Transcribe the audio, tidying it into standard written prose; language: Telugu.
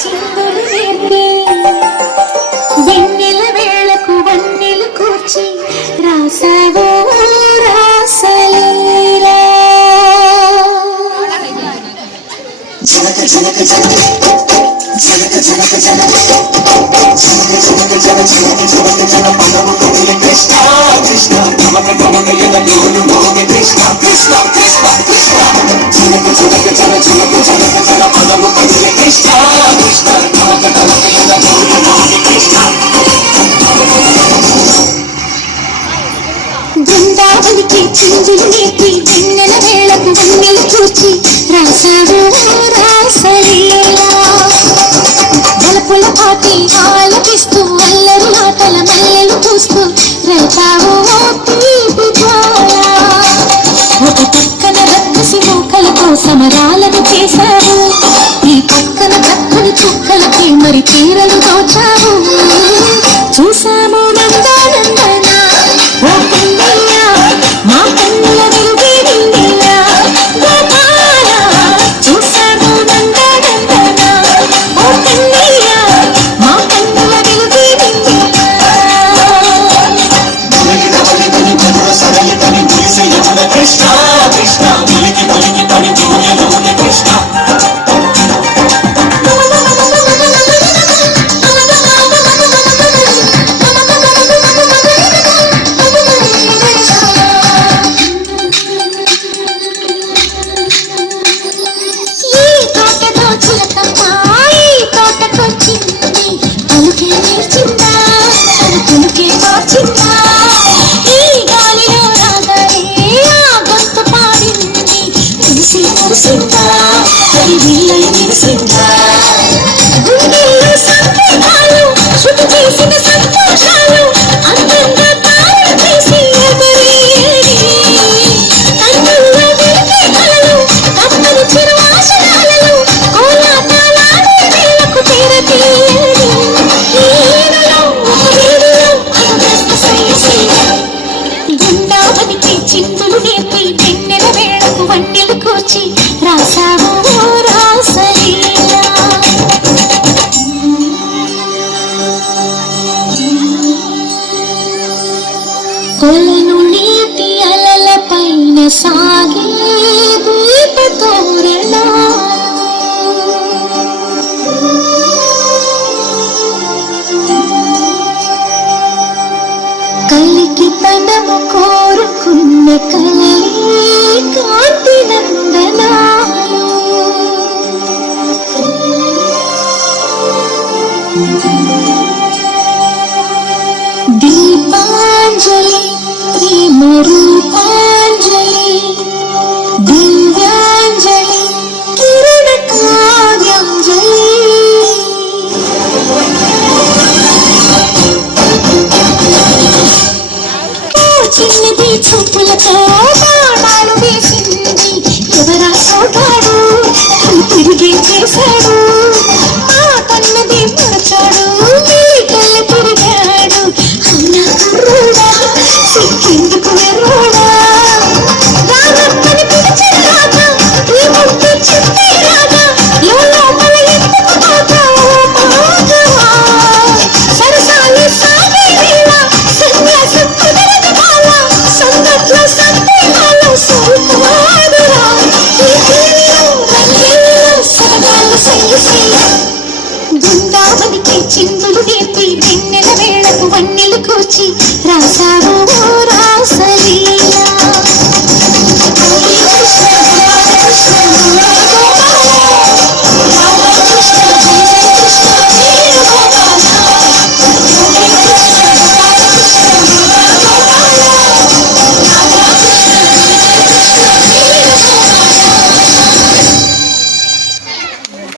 చిందులు నేర్పి వెన్నెల వేళకు వన్నెలు కూర్చి రాసావో రాసలీలా జనక జనక జనక జనక జనక జనక జనక జనక జనక పదము కదిలే కృష్ణ కృష్ణ తమక తమక ఎద లోలు మోగే కృష్ణ కృష్ణ కృష్ణ కృష్ణ జనక జనక జనక జనక జనక జన పదము కదిలే కృష్ణ కృష్ణ తమక తమక ఎద లోలు మోగే కృష్ణ బృందావనికి చిందులు నేర్పి వెన్నెల వేళకు వన్నెలు కూర్చి రాసావో రాసలీలా బలపుల పాటి ఆలపిస్తూ అల్లరి ఆటల మల్లెలు పూస్తూ రేపావో తీపి జ్వాల ఒక పక్కన రక్కసి మూకలతో సమరాలను చేశావు ఈ పక్కన చక్కని చుక్కలకి మరి తీరలు దోచావు చూసాము నందానందన ఓ కన్నయ్య మా కన్నుల వెలుగే నిన్నయ్య గోపాల చూసాము నందానందన ఓ కన్నయ్య మా కన్నుల వెలుగే నిన్నయ్య కృష్ణ కృష్ణ వెలిగి వెలిగి తడి భూమిలోని కృష్ణ చిందులు నేర్పి వెన్నెల వేళకు వన్నెలు కూర్చి రాసావో రాసలీలా కొలను నీటి అలల పైన సాగే దీపతోరణా కలికి తనము కోరుకున్న కలలే కాంతి నందనాలు దీపాంజలి ప్రేమ రూపాంజలి దివ్యాంజలి కిరణ కావ్యాంజలి చిన్నది చూపులతో బాణాలు వేసింది ఎవరా సోటాడు తిరిగి చేశాడు ఆ కన్నది మరచాడు కళ్ళు తిరిగాడు అవునా కుర్రోడా సిక్కిందుకు వెర్రోడా రానమ్మని పిలిచిన రాగా ఈ ముందు చెప్పే రాగా లోపల ఎందుకు పోతావు పోతావా సరసాలి సాగే వేళ సన్యాసం కుదరదు బాల సంగట్లో సందేహాలు సోకువాడురా ఈ తీరిలో రంగేలో సరదాలు సయ్య సయ్య బృందావనికి చిందులు నేర్పి వెన్నెల వేళకు వన్నెలు కూర్చి రాసావు